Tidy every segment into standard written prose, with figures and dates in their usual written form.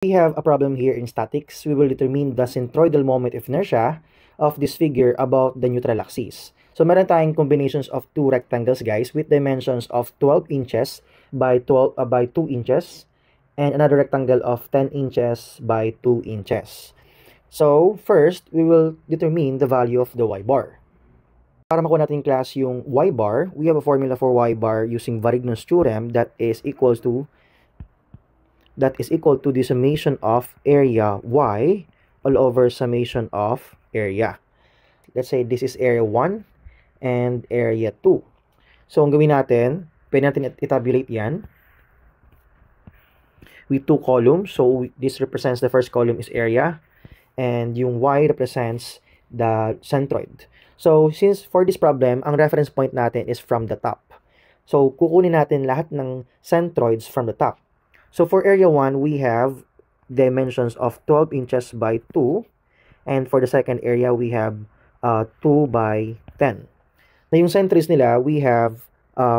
We have a problem here in statics. We will determine the centroidal moment of inertia of this figure about the neutral axis. So meron tayong combinations of two rectangles, guys, with dimensions of 12 inches by 2 inches, and another rectangle of 10 inches by 2 inches. So first, we will determine the value of the y bar. Para makuha natin class yung y bar, we have a formula for y bar using Varignon's theorem that is equal to the summation of area y all over summation of area. Let's say this is area 1 and area 2. So, ang gawin natin, pwede natin i-tabulate yan with two columns. So, this represents the first column is area, and yung y represents the centroid. So, since for this problem, ang reference point natin is from the top. So, kukunin natin lahat ng centroids from the top. So, for area 1, we have dimensions of 12 inches by 2. And for the second area, we have 2 by 10. Na yung centroids nila, we have,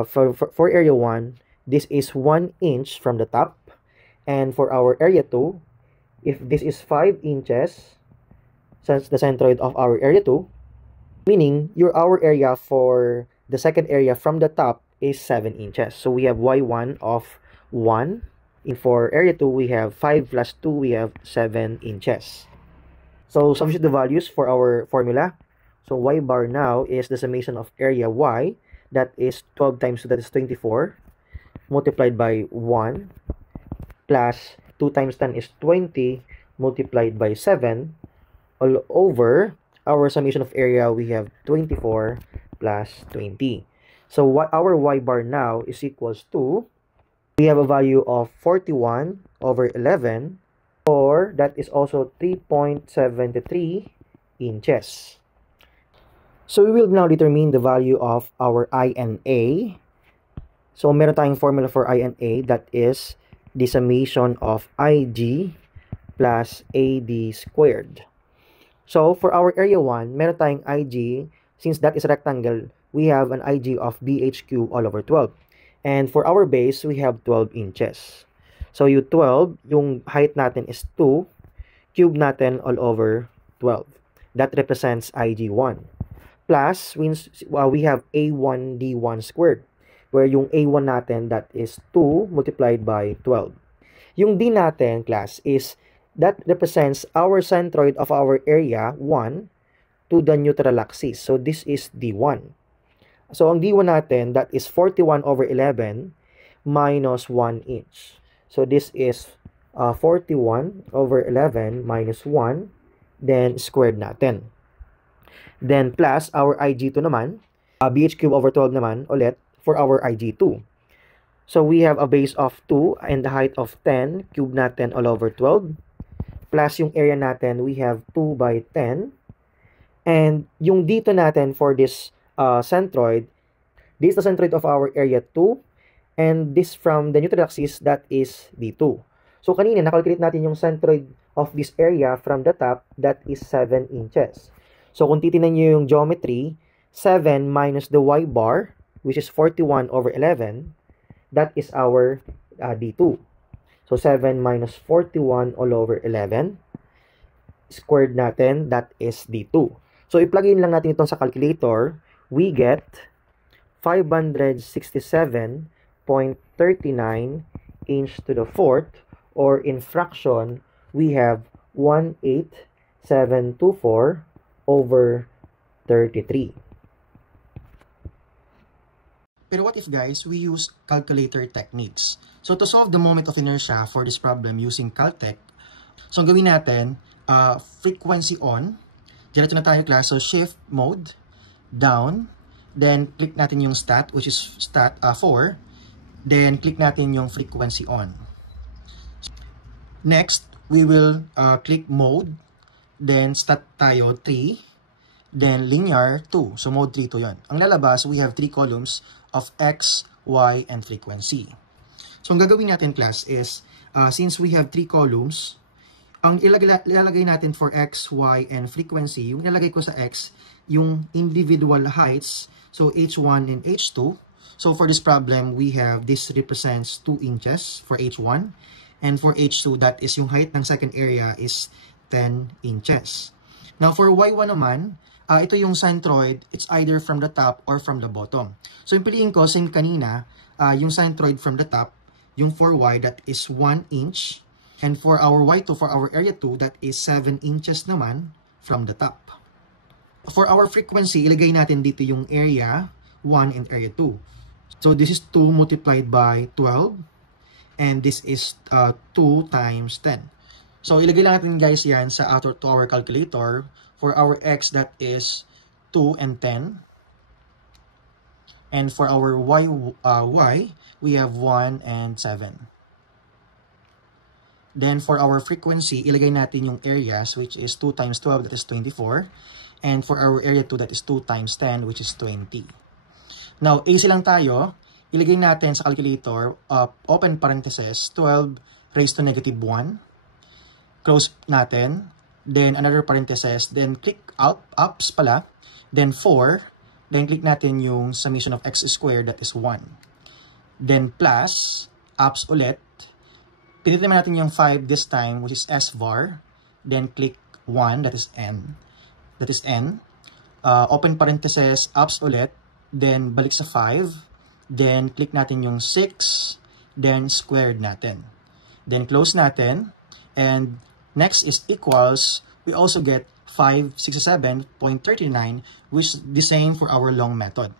for area 1, this is 1 inch from the top. And for our area 2, if this is 5 inches, since the centroid of our area 2, meaning our area for the second area from the top is 7 inches. So, we have y1 of 1. And for area 2, we have 5 plus 2, we have 7 inches. So, substitute the values for our formula. So, y bar now is the summation of area y, that is 12 times 2, that is 24, multiplied by 1, plus 2 times 10 is 20, multiplied by 7, all over our summation of area, we have 24 plus 20. So, our y bar now is equals to, we have a value of 41 over 11, or that is also 3.73 inches. So, we will now determine the value of our I and A. So, meron tayong formula for I and A, that is the summation of IG plus AD squared. So, for our area 1, meron tayong IG, since that is a rectangle, we have an IG of BH cubed all over 12. And for our base, we have 12 inches. So, yung 12, yung height natin is 2, cube natin all over 12. That represents IG1. Plus, we have A1D1 squared, where yung A1 natin, that is 2 multiplied by 12. Yung D natin, class, is that represents our centroid of our area 1 to the neutral axis. So, this is D1. So, ang D1 natin, that is 41 over 11 minus 1 inch. So, this is 41 over 11 minus 1, then squared natin. Then, plus our IG2 naman, BH cube over 12 naman, ulit, for our IG2. So, we have a base of 2 and the height of 10, cube natin all over 12. Plus, yung area natin, we have 2 by 10. And yung dito natin for this centroid, this is the centroid of our area 2, and this from the neutral axis, that is D2. So, kanina, nakalculate natin yung centroid of this area from the top, that is 7 inches. So, kung titignan nyo yung geometry, 7 minus the y bar, which is 41 over 11, that is our D2. So, 7 minus 41 all over 11, squared natin, that is D2. So, i-plug in lang natin itong sa calculator, we get 567.39 inch to the fourth, or in fraction, we have 18724 over 33. Pero what if, guys, we use calculator techniques? So, to solve the moment of inertia for this problem using Caltech, so ang gawin natin, frequency on, diretso na tayo, class. So, shift mode, down, then click natin yung stat, which is stat 4, then click natin yung frequency on. Next, we will click mode, then stat tayo 3, then linear 2. So, mode 3 to yan. Ang lalabas, we have 3 columns of X, Y, and frequency. So, ang gagawin natin, class, is since we have 3 columns, ang ilalagay natin for X, Y, and frequency, yung ilalagay ko sa X, yung individual heights, so H1 and H2. So for this problem, we have, this represents 2 inches for H1, And for H2, that is yung height ng second area is 10 inches. Now, for Y1 naman, ito yung centroid, it's either from the top or from the bottom. So, yung piliin ko, same kanina, yung centroid from the top, yung for Y, that is 1 inch. And for our Y2, for our area 2, that is 7 inches naman from the top. For our frequency, ilagay natin dito yung area 1 and area 2. So, this is 2 multiplied by 12. And this is 2 times 10. So, ilagay lang natin guys yan sa to our calculator. For our X, that is 2 and 10. And for our Y, we have 1 and 7. Then, for our frequency, ilagay natin yung areas, which is 2 times 12, that is 24. And for our area 2, that is 2 times 10, which is 20. Now, easy lang tayo. Ilagay natin sa calculator, open parenthesis, 12 raised to negative 1. Close natin. Then, another parenthesis. Then, click ups pala. Then, 4. Then, click natin yung summation of x squared, that is 1. Then, plus, ups ulit. Pinitin naman natin yung 5 this time, which is S var. Then, click 1, that is n. That is n. Open parenthesis, ups ulit. Then, balik sa 5. Then, click natin yung 6. Then, squared natin. Then, close natin. And, next is equals. We also get 567.39, which is the same for our long method.